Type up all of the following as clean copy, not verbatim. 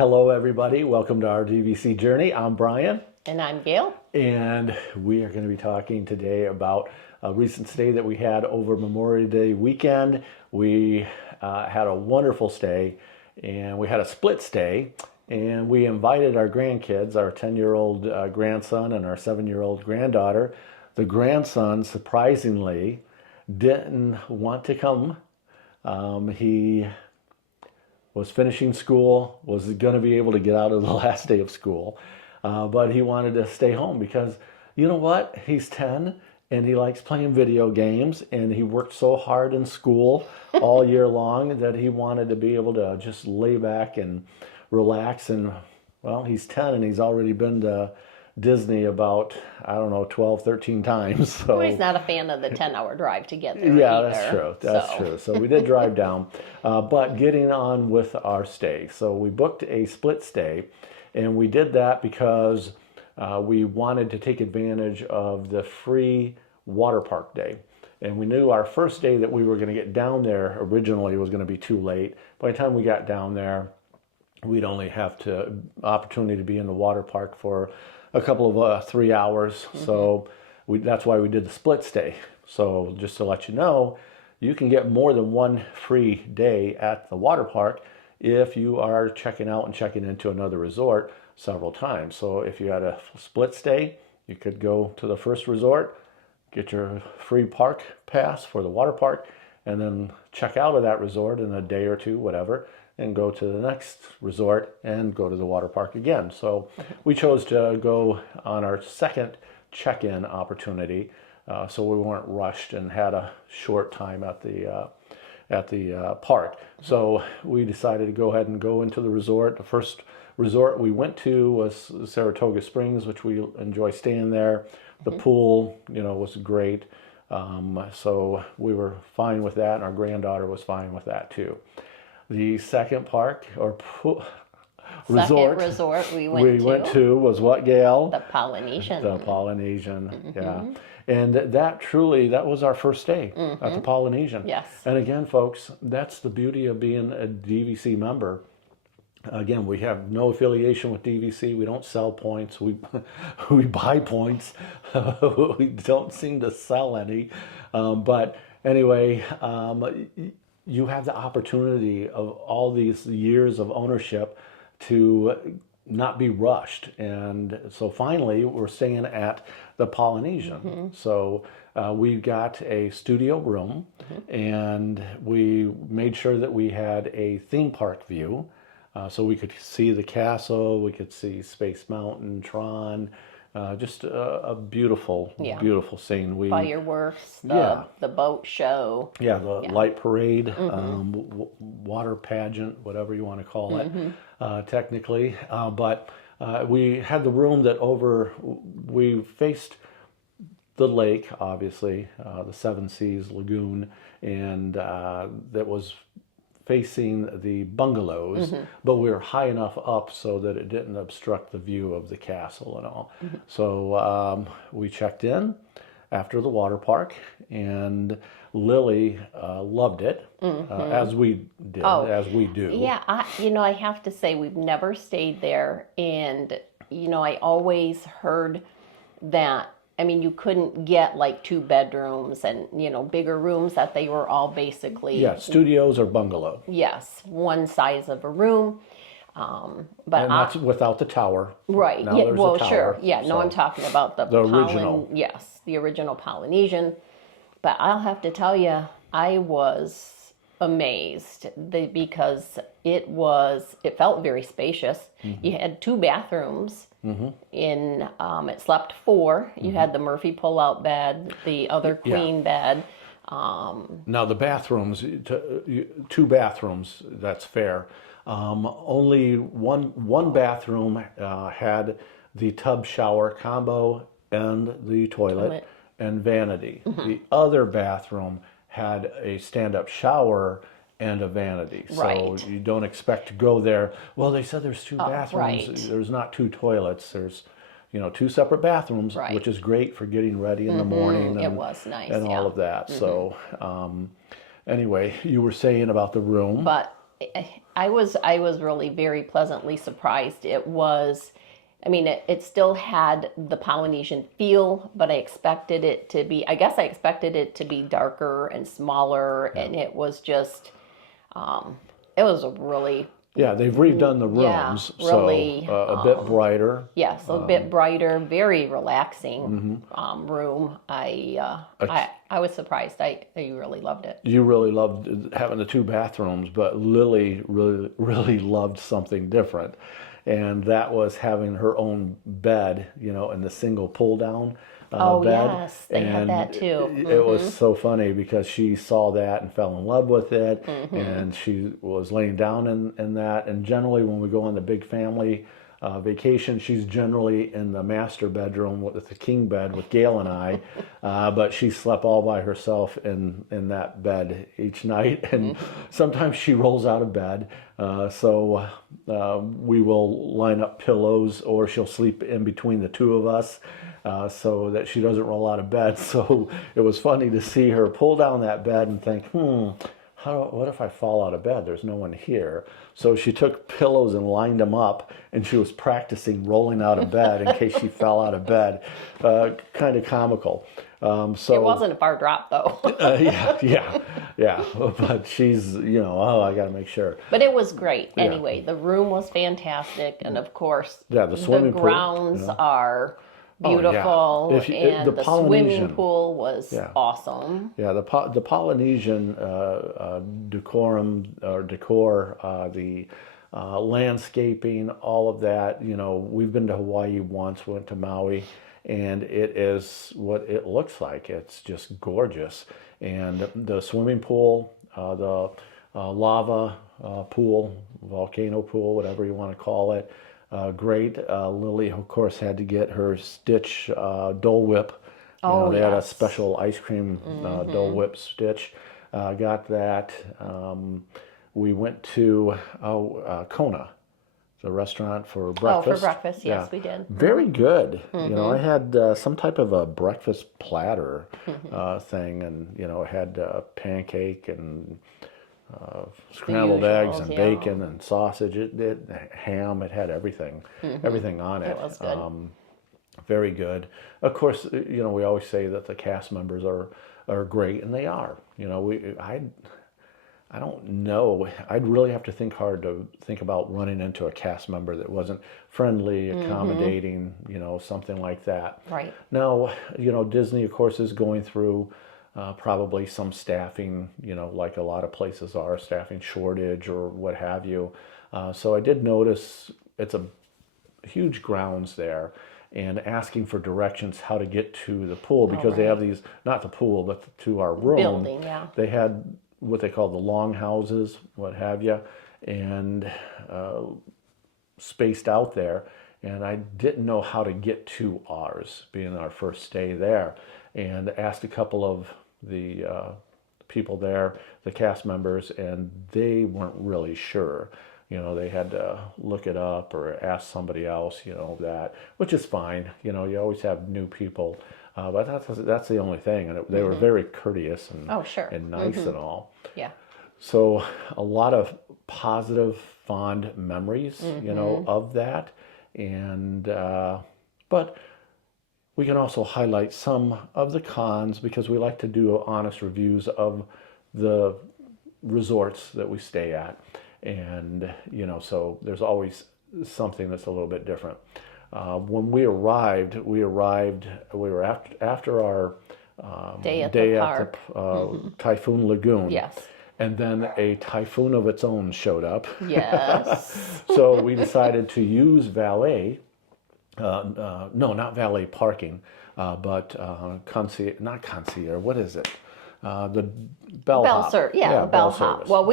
Hello, everybody. Welcome to our DVC journey. I'm Brian. And I'm Gail. And we are going to be talking today about a recent stay that we had over Memorial Day weekend. We had a wonderful stay, and we had a split stay. And we invited our grandkids, our 10-year-old grandson and our 7-year-old granddaughter. The grandson, surprisingly, didn't want to come. He was finishing school, was going to be able to get out of the last day of school, but he wanted to stay home because, you know what, he's 10 and he likes playing video games, and he worked so hard in school all year long that he wanted to be able to just lay back and relax. And well, he's 10 and he's already been to Disney about, I don't know, 12, 13 times. So well, he's not a fan of the 10-hour drive to get there yeah, either. that's true. That's true. So we did drive down, but getting on with our stay. So we booked a split stay, and we did that because we wanted to take advantage of the free water park day. And we knew our first day that we were going to get down there originally was going to be too late. By the time we got down there, we'd only have to opportunity to be in the water park for a couple of 3 hours. So that's why we did the split stay. So just to let you know, you can get more than one free day at the water park if you are checking out and checking into another resort several times. So if you had a split stay, you could go to the first resort, get your free park pass for the water park, and then check out of that resort in a day or two, whatever, and go to the next resort and go to the water park again. So we chose to go on our second check-in opportunity, so we weren't rushed and had a short time at the park. So we decided to go ahead and go into the resort. The first resort we went to was Saratoga Springs, which we enjoy staying there. The pool, was great. So we were fine with that, and our granddaughter was fine with that too. The second park or resort we went to was what, Gail? The Polynesian. The Polynesian, yeah. And that was our first day at the Polynesian. Yes. And again, folks, that's the beauty of being a DVC member. Again, we have no affiliation with DVC. We don't sell points. We buy points. We don't seem to sell any. But anyway, you have the opportunity of all these years of ownership to not be rushed. And so finally, we're staying at the Polynesian. So we got a studio room, and we made sure that we had a theme park view. So we could see the castle, we could see Space Mountain, Tron, just a beautiful, beautiful scene. Fireworks, the boat show. Yeah, the light parade, water pageant, whatever you want to call it, technically. But we had the room we faced the lake, obviously, the Seven Seas Lagoon, and that was facing the bungalows, but we were high enough up so that it didn't obstruct the view of the castle and all. So we checked in after the water park, and Lily loved it, as we did, as we do. Yeah, I have to say we've never stayed there, and I always heard that. I mean, you couldn't get like 2 bedrooms and, bigger rooms, that they were all basically... Yeah, studios or bungalow. Yes, one size of a room. But that's without the tower. Right. Now yeah, well, tower, sure. Yeah, so no, I'm talking about the original. Yes, the original Polynesian. But I'll have to tell you, I was amazed because it felt very spacious. You had 2 bathrooms. It slept 4. You had the Murphy pull-out bed, the other queen bed. Now the bathrooms, 2 bathrooms, that's fair. Only one bathroom had the tub shower combo and the toilet and vanity. The other bathroom had a stand-up shower and a vanity. So you don't expect to go there. Well, they said there's 2 bathrooms. There's not 2 toilets. There's 2 separate bathrooms, which is great for getting ready in the morning. And, it was nice, and all of that. So anyway, you were saying about the room. But I was really very pleasantly surprised. It was, I mean, it still had the Polynesian feel, but I guess I expected it to be darker and smaller, and it was just, it was a really, Yeah, they've redone the yeah, rooms, really, so a bit brighter. yes, a bit brighter, very relaxing room. I was surprised. I really loved it. You really loved having the two bathrooms, but Lily really loved something different. And that was having her own bed, in the single pull down Oh, bed. yes, they had that too. It was so funny because she saw that and fell in love with it, and she was laying down in that. And generally, when we go on the big family vacation, she's generally in the master bedroom with the king bed with Gail and I, but she slept all by herself in that bed each night. And sometimes she rolls out of bed, so we will line up pillows, or she'll sleep in between the two of us. So that she doesn't roll out of bed. So it was funny to see her pull down that bed and think, what if I fall out of bed? There's no one here. So she took pillows and lined them up, and she was practicing rolling out of bed in case she fell out of bed. Kind of comical. So It wasn't a far drop, though. yeah. But she's, I got to make sure. But it was great. Anyway, the room was fantastic, and of course, the swimming pool, grounds are beautiful, and the swimming pool was awesome. Yeah, the Polynesian decor, the landscaping, all of that. We've been to Hawaii once, went to Maui, and it is what it looks like. It's just gorgeous. And the swimming pool, the lava pool, volcano pool, whatever you want to call it. Great. Lily, of course, had to get her Stitch Dole Whip. They had a special ice cream Dole Whip Stitch. Got that. We went to Kona, the restaurant for breakfast. Oh, for breakfast, yes, we did. Very good. I had some type of a breakfast platter thing, and it had pancake and scrambled eggs and bacon and sausage, ham. It had everything on it. It was good. Very good. Of course, we always say that the cast members are great, and they are. I don't know. I'd really have to think hard to think about running into a cast member that wasn't friendly, accommodating, something like that. Right. Now, Disney, of course, is going through probably some staffing, like a lot of places are, staffing shortage or what have you. So I did notice it's a huge grounds there, and asking for directions how to get to the pool, because they have these, not the pool, but to our room. Building, yeah. They had what they call the long houses, what have you, and spaced out there. And I didn't know how to get to ours, being our first stay there, and asked a couple of the people there, the cast members, and they weren't really sure. They had to look it up or ask somebody else, that, which is fine. You always have new people, but that's the only thing. And they were very courteous and and nice and all. Yeah. So a lot of positive, fond memories, of that. And but we can also highlight some of the cons, because we like to do honest reviews of the resorts that we stay at. And, so there's always something that's a little bit different. When we arrived, we were after our day at the Typhoon Lagoon. Yes. And then a typhoon of its own showed up. Yes. So we decided to use valet. No, not valet parking, but not concierge. What is it? The bellhop. Bellhop. Well,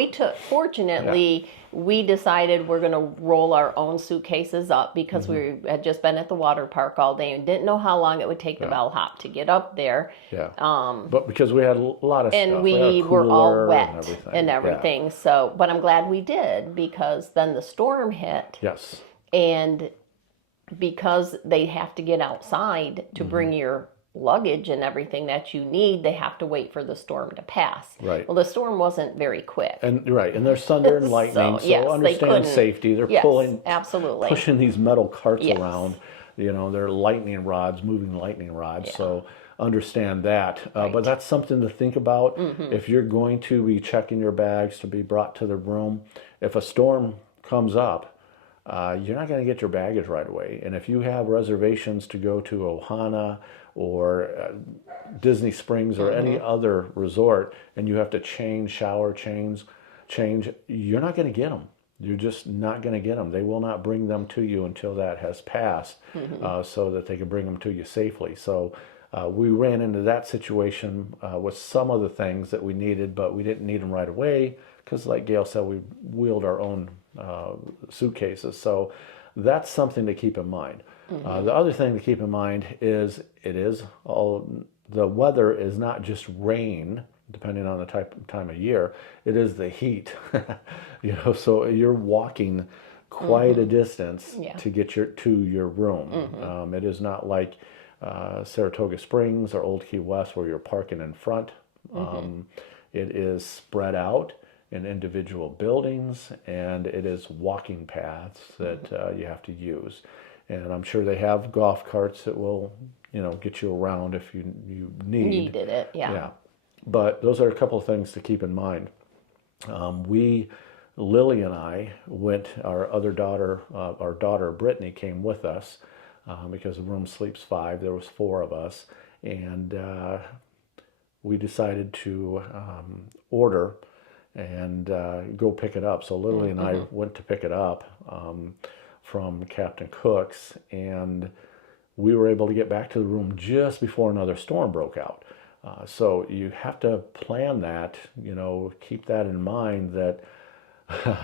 fortunately, we decided we're going to roll our own suitcases up, because we had just been at the water park all day and didn't know how long it would take the bellhop to get up there. Yeah. But because we had a lot of and stuff. we were all wet and everything. Yeah. So, but I'm glad we did, because then the storm hit. Yes. And because they have to get outside to bring your luggage and everything that you need, they have to wait for the storm to pass. Right. Well, the storm wasn't very quick. And right, and there's thunder and lightning, So, yes, they understand couldn't. safety. They're Yes, absolutely. pushing these metal carts Yes. around. They're lightning rods, moving lightning rods. Yeah. So understand that. Right. But that's something to think about if you're going to be checking your bags to be brought to the room. If a storm comes up, you're not going to get your baggage right away. And if you have reservations to go to Ohana or Disney Springs or any other resort, and you have to shower, change, you're not going to get them. You're just not going to get them. They will not bring them to you until that has passed, so that they can bring them to you safely. So we ran into that situation with some of the things that we needed, but we didn't need them right away because, like Gail said, we wheeled our own suitcases. So that's something to keep in mind. The other thing to keep in mind is the weather is not just rain, depending on the time of year. It is the heat. So you're walking quite a distance to get to your room. It is not like Saratoga Springs or Old Key West where you're parking in front. It is spread out in individual buildings, and it is walking paths that you have to use. And I'm sure they have golf carts that will, get you around if you Needed it, yeah. Yeah. But those are a couple of things to keep in mind. Lily and I went, our daughter Brittany came with us because the room sleeps 5. There was 4 of us. And we decided to order and go pick it up. So Lily and I went to pick it up from Captain Cook's, and we were able to get back to the room just before another storm broke out. So you have to plan that, keep that in mind, that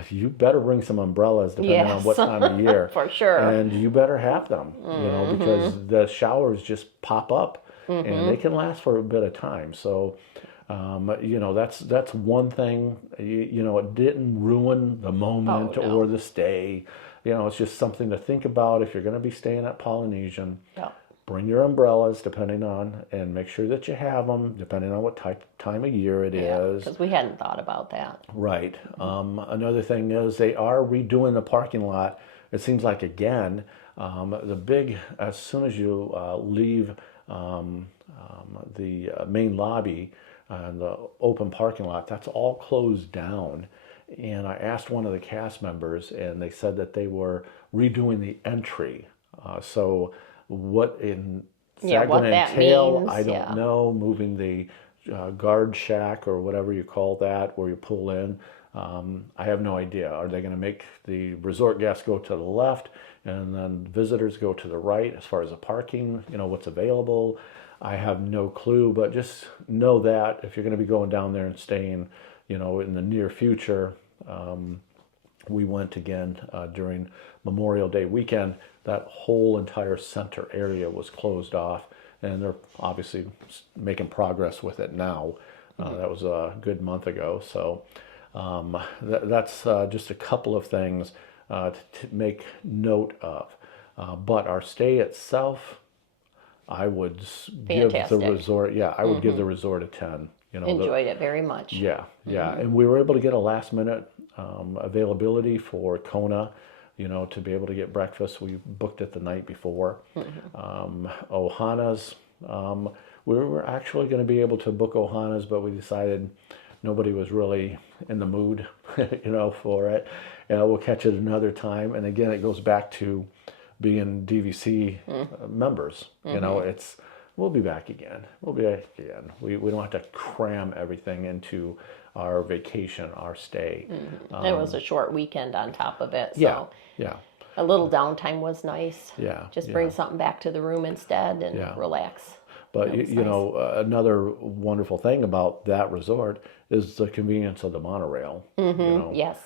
you better bring some umbrellas depending on what time of year. For sure. And you better have them, because the showers just pop up and they can last for a bit of time. So, that's one thing. It didn't ruin the moment or the stay. It's just something to think about if you're going to be staying at Polynesian. Yeah. Bring your umbrellas and make sure that you have them depending on what time of year it is. Because we hadn't thought about that. Right. Another thing is they are redoing the parking lot. It seems like again, as soon as you leave the main lobby and the open parking lot, that's all closed down. And I asked one of the cast members, and they said that they were redoing the entry. So what is that going to entail? Means, I don't know. Moving the guard shack or whatever you call that, where you pull in. I have no idea. Are they going to make the resort guests go to the left and then visitors go to the right as far as the parking, what's available? I have no clue, but just know that if you're going to be going down there and staying, in the near future, we went again during Memorial Day weekend. That whole entire center area was closed off, and they're obviously making progress with it now. That was a good month ago. So that's just a couple of things to make note of. But our stay itself, I would give the resort, I would give the resort a 10. Enjoyed it very much. Yeah. And we were able to get a last minute availability for Kona, to be able to get breakfast. We booked it the night before. Ohana's, we were actually going to be able to book Ohana's, but we decided nobody was really in the mood, for it. We'll catch it another time. And again, it goes back to being DVC members. We'll be back again. We don't have to cram everything into our vacation, our stay. It was a short weekend on top of it. So yeah. A little downtime was nice. Yeah. Just bring something back to the room instead and relax. But another wonderful thing about that resort is the convenience of the monorail. Yes.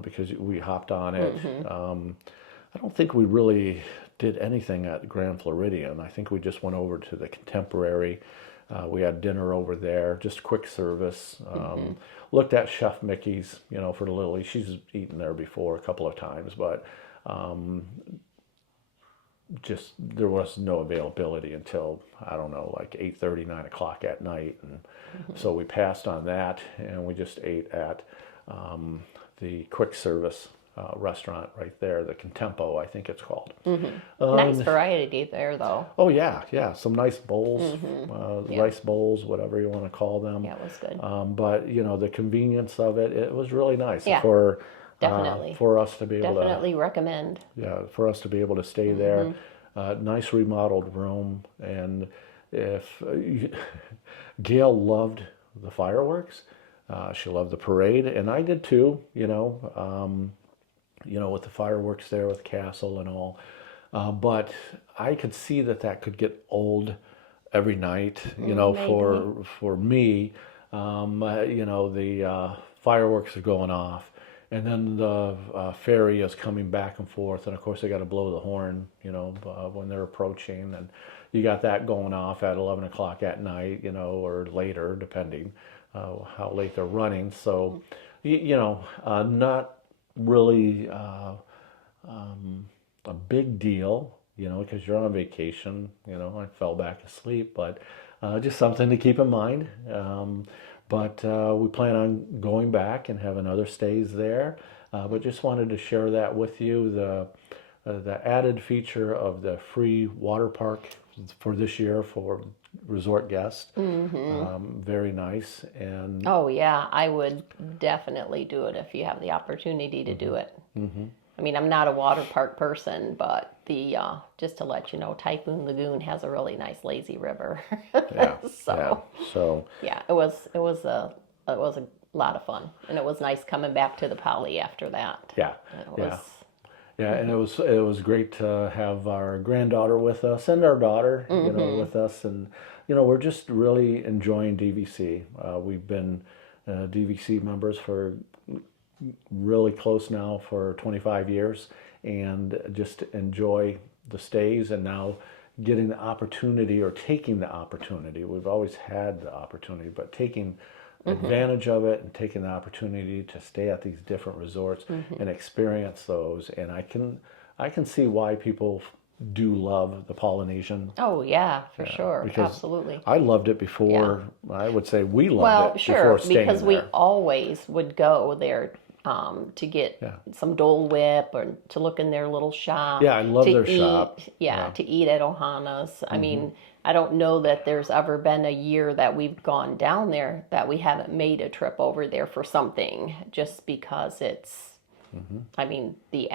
Because we hopped on it. I don't think we really did anything at Grand Floridian. I think we just went over to the Contemporary. We had dinner over there, just quick service. Looked at Chef Mickey's, for Lily. She's eaten there before a couple of times, but just there was no availability until, I don't know, like 8:30, 9 o'clock at night. And so we passed on that, and we just ate at the quick service restaurant right there, the Contempo, I think it's called. Nice variety there, though. Oh yeah, yeah, some nice bowls, Yeah. rice bowls, whatever you want to call them. Yeah, it was good. But the convenience of it, it was really nice Yeah, for definitely. for us to be able to, Definitely recommend. yeah, for us to be able to stay there. Nice remodeled room, and if Gail loved the fireworks, she loved the parade, and I did too. With the fireworks there with Castle and all. But I could see that could get old every night, Maybe. for me. The fireworks are going off, and then the ferry is coming back and forth, and of course they got to blow the horn, when they're approaching, and you got that going off at 11 o'clock at night, or later, depending how late they're running. So, not really a big deal, because you're on vacation. I fell back asleep, but just something to keep in mind. But we plan on going back and having other stays there. But just wanted to share that with you. The added feature of the free water park for this year for resort guests. Very nice. And Oh, yeah, I would definitely do it if you have the opportunity to do it. I mean, I'm not a water park person, but just to let you know, Typhoon Lagoon has a really nice lazy river. yeah, So yeah. So yeah, it was a lot of fun, and it was nice coming back to the Poly after that. yeah, It yeah. was Yeah, and it was great to have our granddaughter with us and our daughter, with us, and we're just really enjoying DVC. We've been DVC members for really close now for 25 years, and just enjoy the stays, and now getting the opportunity, or taking the opportunity. We've always had the opportunity, but taking advantage of it and taking the opportunity to stay at these different resorts and experience those. And I can see why people do love the Polynesian, Oh yeah, for sure, because absolutely. I loved it before. I would say we loved Well, it sure, before staying because we there. always would go there to get Yeah. some Dole Whip, or to look in their little shop. Yeah, I love to their eat, shop. Yeah, to eat at Ohana's. I mean, I don't know that there's ever been a year that we've gone down there that we haven't made a trip over there for something, just because it's, I mean, the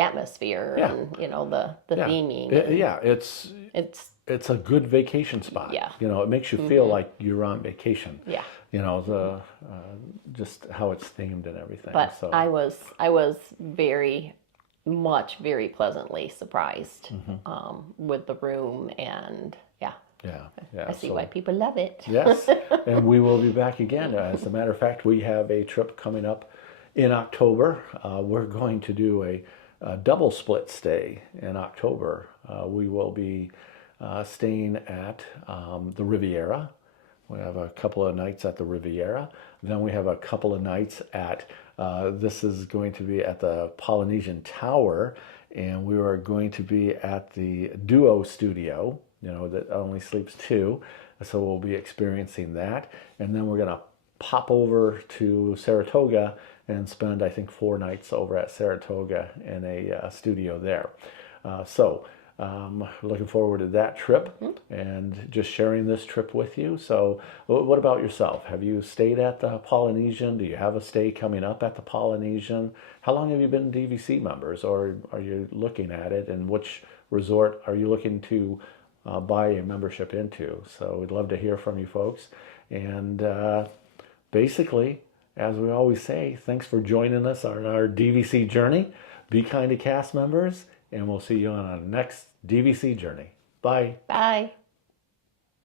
atmosphere, Yeah. and the Yeah, theming. yeah, it's a good vacation spot. Yeah. It makes you feel like you're on vacation. Yeah. The just how it's themed and everything. But So I was very pleasantly surprised with the room, and yeah, yeah, I see so- why people love it. Yes, and we will be back again. As a matter of fact, we have a trip coming up in October. We're going to do a double split stay in October. We will be staying at the Riviera. We have a couple of nights at the Riviera. Then we have a couple of nights at, this is going to be at the Polynesian Tower, and we are going to be at the Duo Studio, that only sleeps two. So we'll be experiencing that. And then we're going to pop over to Saratoga and spend, I think, 4 nights over at Saratoga in a studio there. Looking forward to that trip and just sharing this trip with you. So what about yourself? Have you stayed at the Polynesian? Do you have a stay coming up at the Polynesian? How long have you been DVC members, or are you looking at it? And which resort are you looking to buy a membership into? So we'd love to hear from you folks. And basically, as we always say, thanks for joining us on our DVC journey. Be kind to cast members, and we'll see you on our next DVC journey. Bye. Bye.